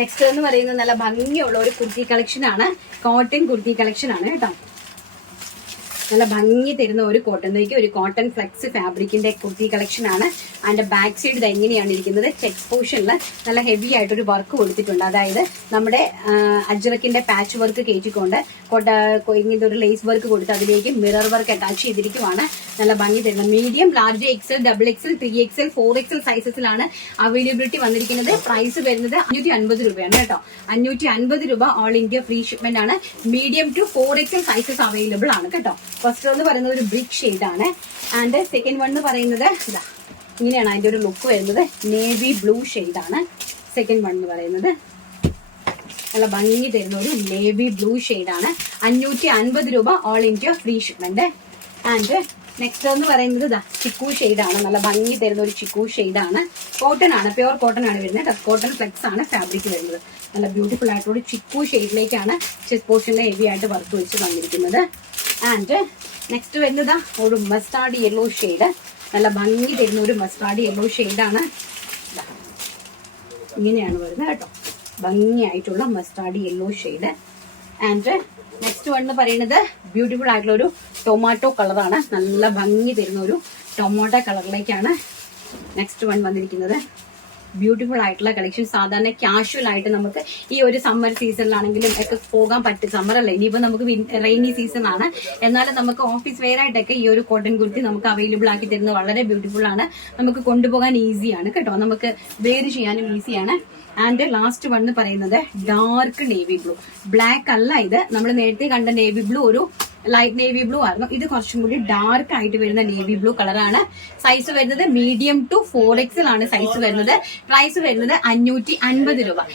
Next എന്ന് പറയുന്നത് നല്ല ഭംഗിയുള്ള ഒരു കുർത്തി കളക്ഷൻ ആണ്. കോട്ടൺ കുർത്തി കളക്ഷൻ ആണ് കേട്ടോ. നല്ല ഭംഗി തരുന്ന ഒരു കോട്ടണിലേക്ക് ഒരു കോട്ടൺ ഫ്ലെക്സ് ഫാബ്രിക്കിന്റെ കുർത്തി കളക്ഷൻ ആണ്. അതിന്റെ ബാക്ക് സൈഡ് ഇത് എങ്ങനെയാണ് ഇരിക്കുന്നത്, ചെക്സ് പോർഷനിൽ നല്ല ഹെവി ആയിട്ടൊരു വർക്ക് കൊടുത്തിട്ടുണ്ട്. അതായത് നമ്മുടെ അജ്രക്കിന്റെ പാച്ച് വർക്ക് കയറ്റിക്കൊണ്ട് ഇങ്ങനത്തെ ഒരു ലേസ് വർക്ക് കൊടുത്ത് അതിലേക്ക് മിറർ വർക്ക് അറ്റാച്ച് ചെയ്തിരിക്കുവാണ്. നല്ല ഭംഗി തരുന്നത് medium, large, XL, double XL, 3XL, 4XL സൈസസിലാണ് അവൈലബിലിറ്റി വന്നിരിക്കുന്നത്. പ്രൈസ് വരുന്നത് 550 രൂപയാണ് കേട്ടോ. 550 രൂപ ഓൾ ഇന്ത്യ ഫ്രീ ഷിപ്മെന്റ് ആണ്. Medium to 4XL sizes available ആണ് കേട്ടോ. ഫസ്റ്റ് എന്ന് പറയുന്നത് ഒരു ബ്രിക്ക് ഷെയ്ഡാണ്. ആൻഡ് സെക്കൻഡ് വൺ എന്ന് പറയുന്നത് ഇതാ ഇങ്ങനെയാണ് അതിന്റെ ഒരു ലുക്ക് വരുന്നത്. നേവി ബ്ലൂ ഷെയ്ഡാണ് സെക്കൻഡ് വൺ എന്ന് പറയുന്നത്. നല്ല ഭംഗി തരുന്ന ഒരു നേവി ബ്ലൂ ഷെയ്ഡാണ്. 550 രൂപ all India free shipment. And next എന്ന് പറയുന്നത് ഇതാ ചിക്കു ഷെയ്ഡാണ്. നല്ല ഭംഗി തരുന്ന ഒരു ചിക്കു ഷെയ്ഡാണ്. കോട്ടൺ ആണ്, പ്യുവർ കോട്ടൺ ആണ് വരുന്നത്. കോട്ടൺ ഫ്ലെക്സ് ആണ് ഫാബ്രിക് വരുന്നത്. നല്ല ബ്യൂട്ടിഫുൾ ആയിട്ടുള്ള ഒരു ചിക്കു ഷെയ്ഡിലേക്കാണ് ചെസ്റ്റ് പോർഷനിൽ ഹെവി ആയിട്ട് വർക്ക് വെച്ച് വന്നിരിക്കുന്നത്. ആൻഡ് നെക്സ്റ്റ് വരുന്നത് ഒരു മസ്റ്റാർഡ് യെല്ലോ ഷെയ്ഡ്. നല്ല ഭംഗി തരുന്ന ഒരു മസ്റ്റാർഡ് യെല്ലോ ഷെയ്ഡാണ്. ഇങ്ങനെയാണ് വരുന്നത് കേട്ടോ. ഭംഗിയായിട്ടുള്ള mustard yellow shade. And next one എന്ന് പറയുന്നത് ബ്യൂട്ടിഫുൾ ആയിട്ടുള്ള ഒരു ടൊമാറ്റോ കളറാണ്. നല്ല ഭംഗി തരുന്ന ഒരു ടൊമാറ്റോ കളറിലേക്കാണ് നെക്സ്റ്റ് വൺ വന്നിരിക്കുന്നത്. ബ്യൂട്ടിഫുൾ ആയിട്ടുള്ള കളക്ഷൻ. സാധാരണ കാഷ്വൽ ആയിട്ട് നമുക്ക് ഈ ഒരു സമ്മർ സീസണിലാണെങ്കിലും ഒക്കെ പോകാൻ പറ്റും. സമ്മർ അല്ല, ഇനിയിപ്പോ നമുക്ക് റെയിനി സീസൺ ആണ്. എന്നാലും നമുക്ക് ഓഫീസ് വെയർ ആയിട്ടൊക്കെ ഈ ഒരു കോട്ടൺ കുർത്തി നമുക്ക് അവൈലബിൾ ആക്കി തരുന്നത് വളരെ ബ്യൂട്ടിഫുൾ ആണ്. നമുക്ക് കൊണ്ടുപോകാൻ ഈസിയാണ് കേട്ടോ. നമുക്ക് വെയർ ചെയ്യാനും ഈസിയാണ്. ആൻഡ് ലാസ്റ്റ് വൺ എന്ന് പറയുന്നത് ഡാർക്ക് നേവി ബ്ലൂ. ബ്ലാക്ക് അല്ല ഇത്. നമ്മൾ നേരത്തെ കണ്ട നേവി ബ്ലൂ ഒരു ലൈറ്റ് നേവി ബ്ലൂ ആയിരുന്നു. ഇത് കുറച്ചും കൂടി ഡാർക്ക് ആയിട്ട് വരുന്ന നേവി ബ്ലൂ കളറാണ്. സൈസ് വരുന്നത് മീഡിയം ടു 4XL ആണ് സൈസ് വരുന്നത്. പ്രൈസ് വരുന്നത് 550 രൂപ.